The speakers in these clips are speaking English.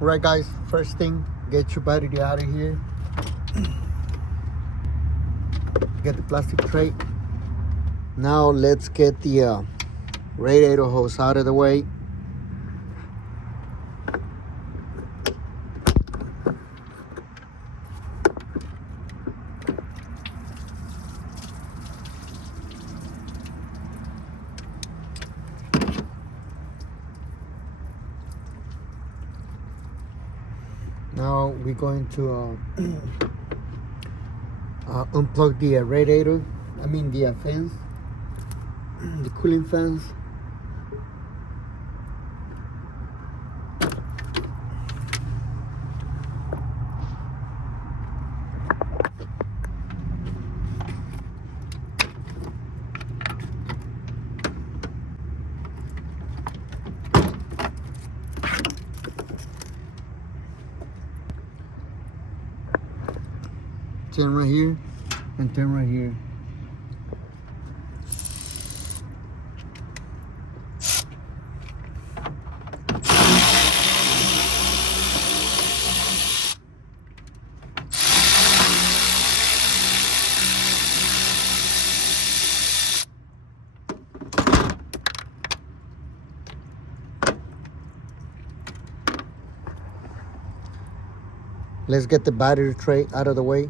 Alright guys, first thing, get your battery out of here. Get the plastic tray. Now let's get the radiator hose out of the way. Now we're going to unplug the radiator, the fans, the cooling fans. Turn right here and turn right here. Let's get the battery tray out of the way.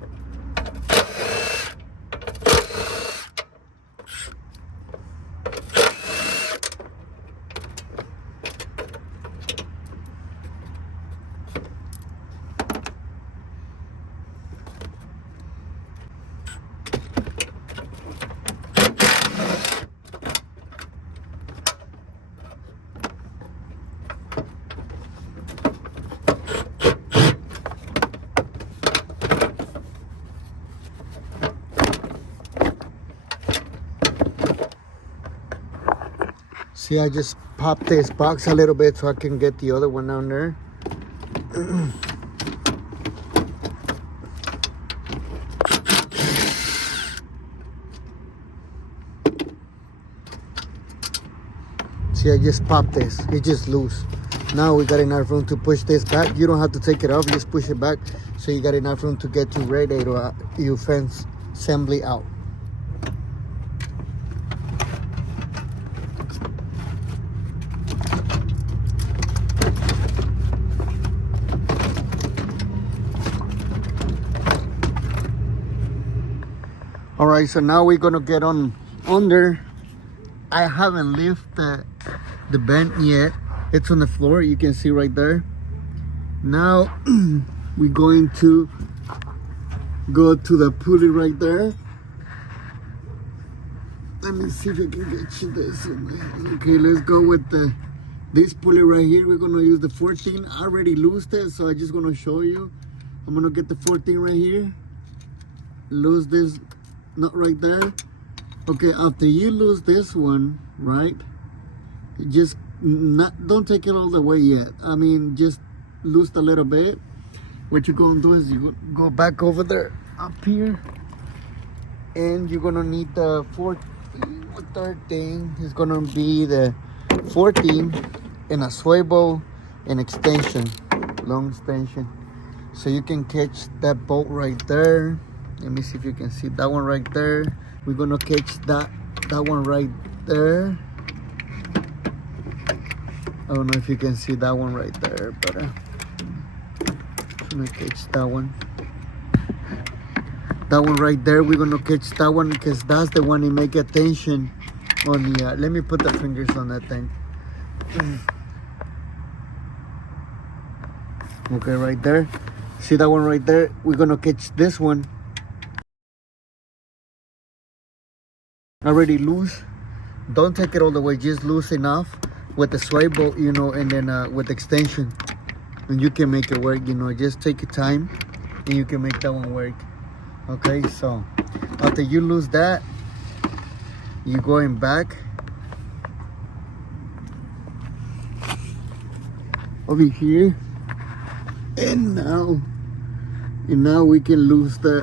See, I just popped this box a little bit so I can get the other one down there. See, I just popped this. It's just loose. Now we got enough room to push this back. You don't have to take it off. Just push it back. So you got enough room to get your radiator, your fence assembly out. All right, so now we're gonna get on under. I haven't lifted the vent yet. It's on the floor, you can see right there. Now we're going to go to the pulley right there. Let me see if I can get you this. Okay, let's go with this pulley right here. We're gonna use the 14. I already loosed it, so I'm just gonna show you. I'm gonna get the 14 right here. Loose this nut right there. Okay, after you lose this one, right, just don't take it all the way yet. Just loose a little bit. What you're gonna do is you go back over there up here, and you're gonna need the third thing is gonna be the 14 and a swivel and extension, long extension, so you can catch that bolt right there. Let me see if you can see that one right there. We're gonna catch that one right there. I don't know if you can see that one right there, but I'm gonna catch that one. That one right there, we're gonna catch that one because that's the one that make a tension on the, let me put the fingers on that thing. Okay, right there. See that one right there? We're gonna catch this one. Already loose. Don't take it all the way, just loose enough with the swivel, and then with extension, and you can make it work. Just take your time and you can make that one work. Okay, so after you lose that, you're going back over here, and now we can lose the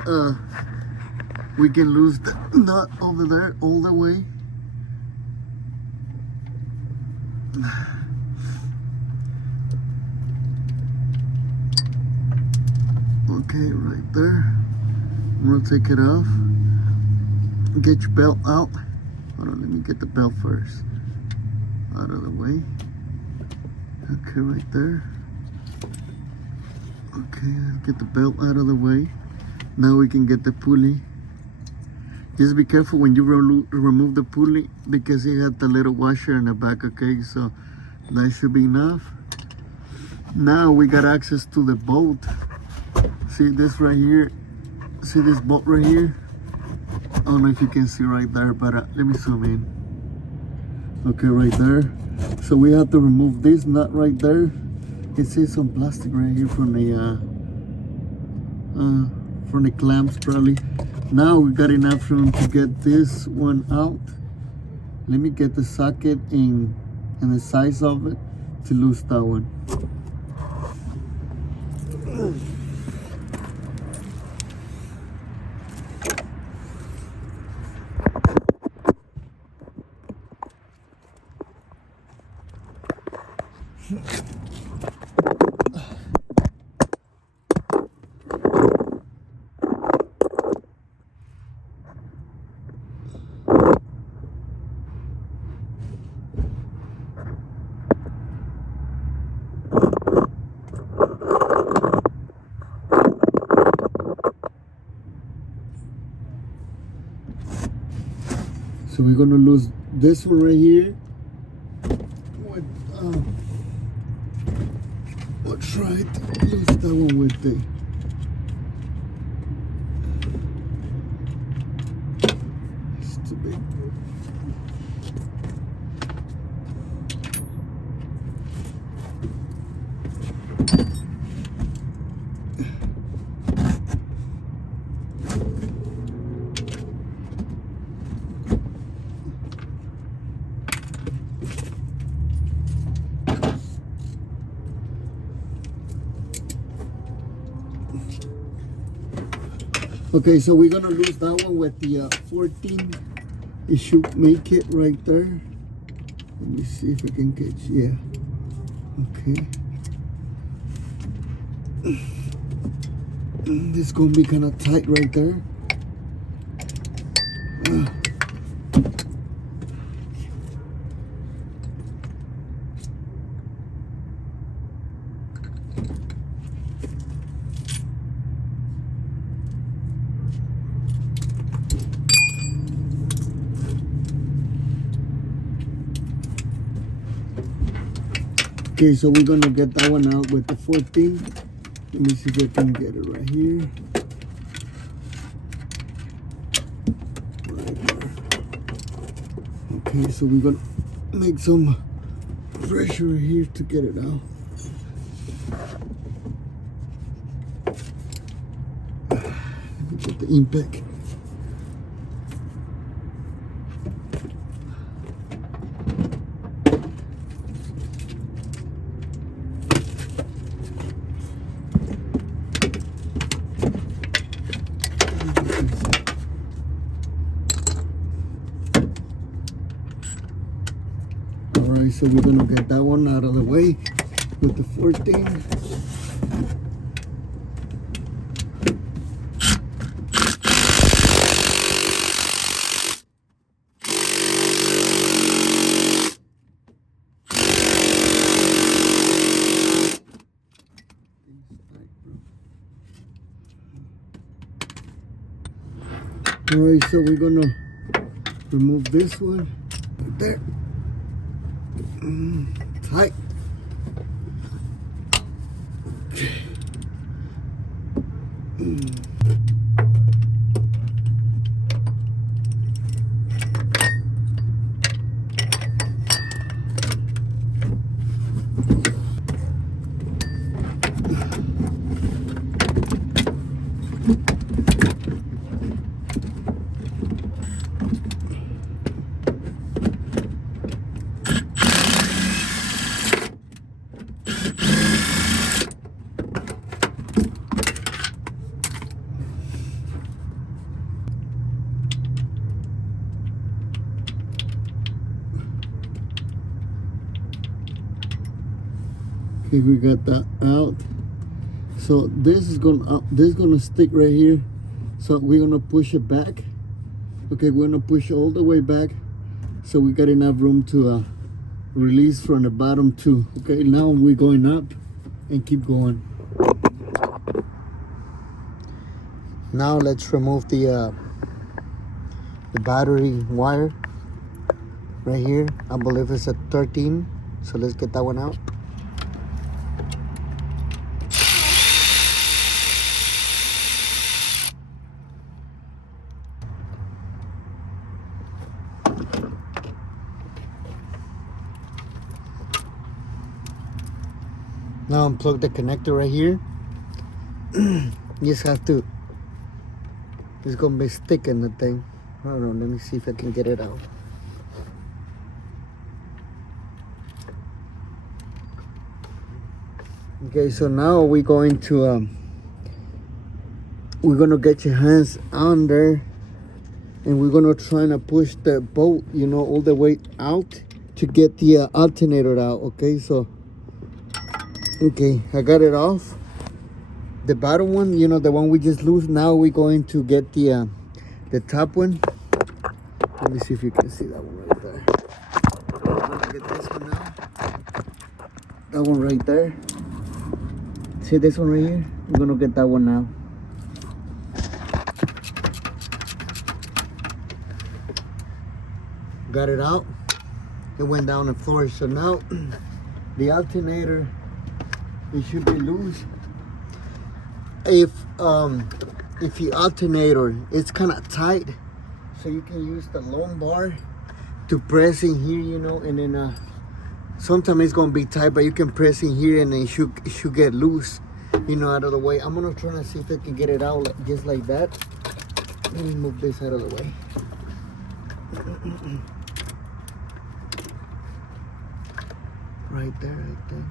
nut over there all the way. Okay, right there. I'm gonna take it off. Get your belt out. Hold on, let me get the belt first. Out of the way. Okay, right there. Okay, get the belt out of the way. Now we can get the pulley. Just be careful when you remove the pulley because it had the little washer in the back, okay? So that should be enough. Now we got access to the bolt. See this right here? See this bolt right here? I don't know if you can see right there, but let me zoom in. Okay, right there. So we have to remove this nut right there. You see some plastic right here from the clamps probably. Now we got enough room to get this one out. Let me get the socket and the size of it to lose that one. So we're gonna lose this one right here. We'll try to lose that one with the. It's too big. Okay, so we're gonna lose that one with the 14. It should make it right there. Let me see if I can catch. Yeah. Okay. This is gonna be kind of tight right there. Okay, so we're gonna get that one out with the 14. Let me see if I can get it right here. Right there. Okay, so we're gonna make some pressure here to get it out. Let me get the impact. Alright, so we're gonna get that one out of the way with the 14. Alright, so we're gonna remove this one right there. Tight. Okay, we got that out. So this is gonna stick right here. So we're gonna push it back. Okay, we're gonna push all the way back, so we got enough room to release from the bottom too. Okay, now we're going up and keep going. Now let's remove the battery wire right here. I believe it's a 13, so let's get that one out. Now unplug the connector right here. You just have to, it's gonna be sticking the thing. Hold on, let me see if I can get it out. Okay, so now we're going to we're gonna get your hands on there, and we're gonna try to push the bolt, you know, all the way out to get the alternator out. Okay, so okay, I got it off. The bottom one, you know, the one we just loosed. Now we're going to get the top one. Let me see if you can see that one right there. I'm gonna get this one now. That one right there. See this one right here? We're gonna get that one now. Got it out. It went down the floor. So now the alternator, it should be loose. If your alternator it's kind of tight, so you can use the lumbar to press in here, you know, and then sometimes it's gonna be tight, but you can press in here and then it should get loose, you know, out of the way. I'm gonna try to see if I can get it out just like that. Let me move this out of the way. Right there, right there.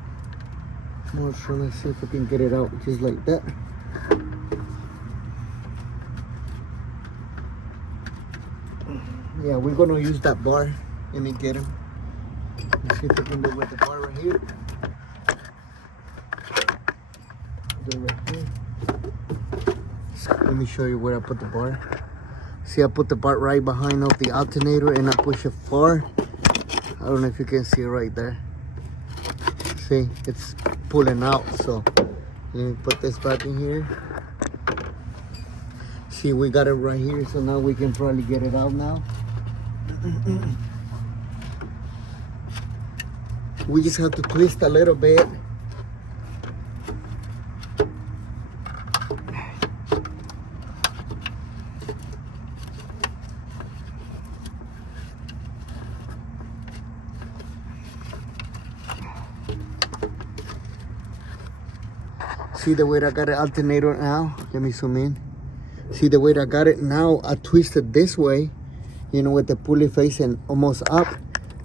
I'm gonna try to see if I can get it out just like that. Yeah, we're gonna use that bar. Let me get him. Let's see if I can do it with the bar right here. Do it right here. Let me show you where I put the bar. See, I put the bar right behind of the alternator and I push it far. I don't know if you can see it right there. See, it's pulling out. So let me put this back in here. See, we got it right here, so now we can probably get it out now. We just have to twist a little bit. See the way I got the alternator now? Let me zoom in. See the way I got it now? I twisted this way, you know, with the pulley facing almost up,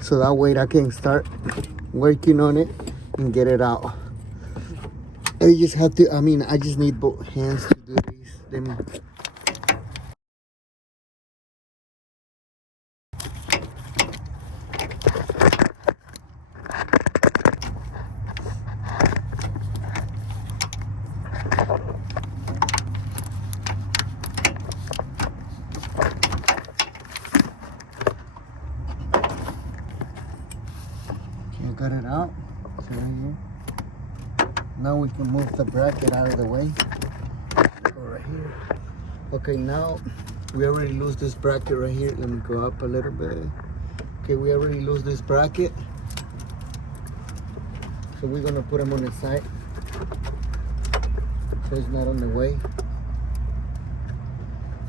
so that way I can start working on it and get it out. I just have to, I just need both hands to do this. Let me. Got it out. So right here. Now we can move the bracket out of the way. Go right here. Okay, now we already lose this bracket right here. Let me go up a little bit. Okay, we already lose this bracket. So we're gonna put them on the side, so it's not on the way.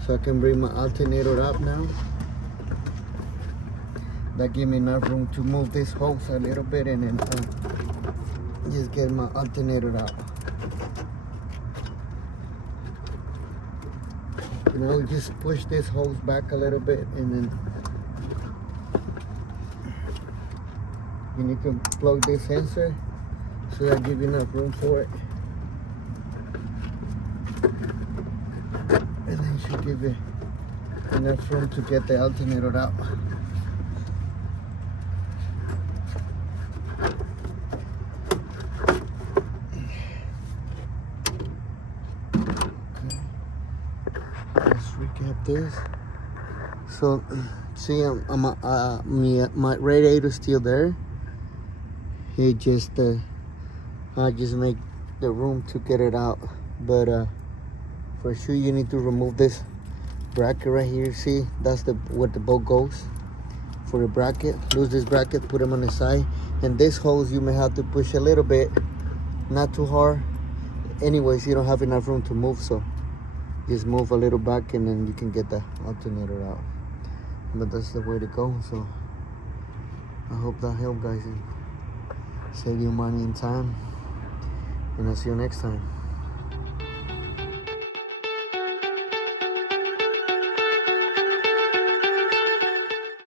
So I can bring my alternator up now. That gave me enough room to move this hose a little bit and then just get my alternator out. You know, just push this hose back a little bit and then you can plug this sensor so that gives you enough room for it. And then it should give you enough room to get the alternator out. have this. So see, my radiator is still there. It just I just make the room to get it out, but for sure you need to remove this bracket right here. See, that's where the bolt goes for the bracket. Lose this bracket, put them on the side, and this hose you may have to push a little bit, not too hard. Anyways, you don't have enough room to move, so just move a little back and then you can get the alternator out. But that's the way to go. So I hope that helped, guys, and save you money and time, and I'll see you next time.